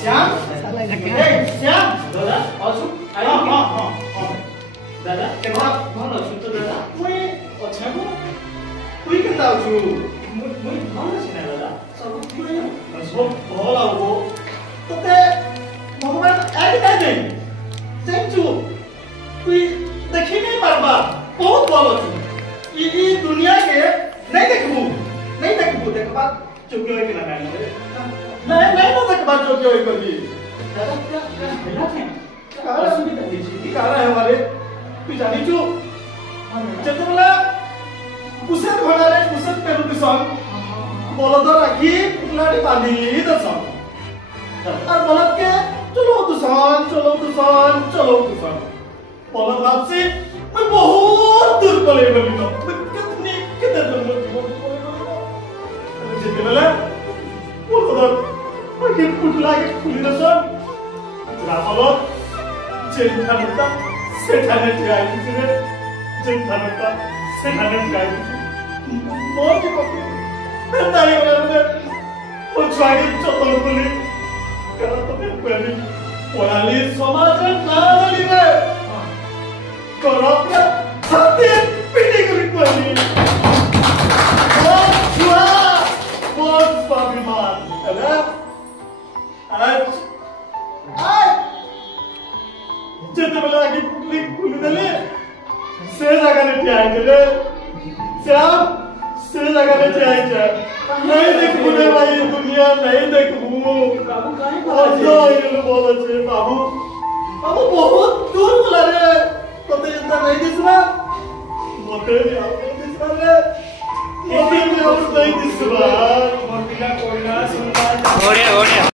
श्याम श्याम दादा आसु दादा केना भल छु तो दादा मुई अच्छा को तुई के दाउ छु मुई भल छि ना दादा सब मुई सब भल आबो तते भगवान आइ काय दे सेंचु तुई देखि नहीं पारबा बहुत भल छु ई दुनिया के नहीं देखबू देखबा चुके होय के ना नहीं तो देखबा चुके होय कभी दादा क्या भेला थे का असुविधा होई की कारण है हमारे तू जानी छु जतला उसे घोड़ा रे उसे पेरु दिसन बलद राखी पुलाड़ी बांधी दसन और बलद के चलो दुसान बलद बाप से मैं बहुत दूर चले गली न कितने दूर जीते बेला बलद मैं पुटला के खुली दसन रामलद जेल खानता सेठाने ठाई दिसरे जेल खानता सेठाने ठाई मोर के पति ताई वाला ओ छागे चतल बोली करा तो पहली पढ़ाली समाज में नाली रे करप्ट छाती पीटी करी पहली बहुत स्वाभिमान है आज जेते बेला आगे पुटली खुली देले से जगह ने ठिया गेले श्याम से जगह ने ठिया है नहीं देखबू रे भाई दुनिया नहीं देखबू बाबू काहे आज ये बोल छे बाबू बहुत दूर बोला रे तते इतना नहीं दिसला मोटे नहीं दिसला रे मोटे नहीं दिसला मोटिला कोइना सुनना ओड़े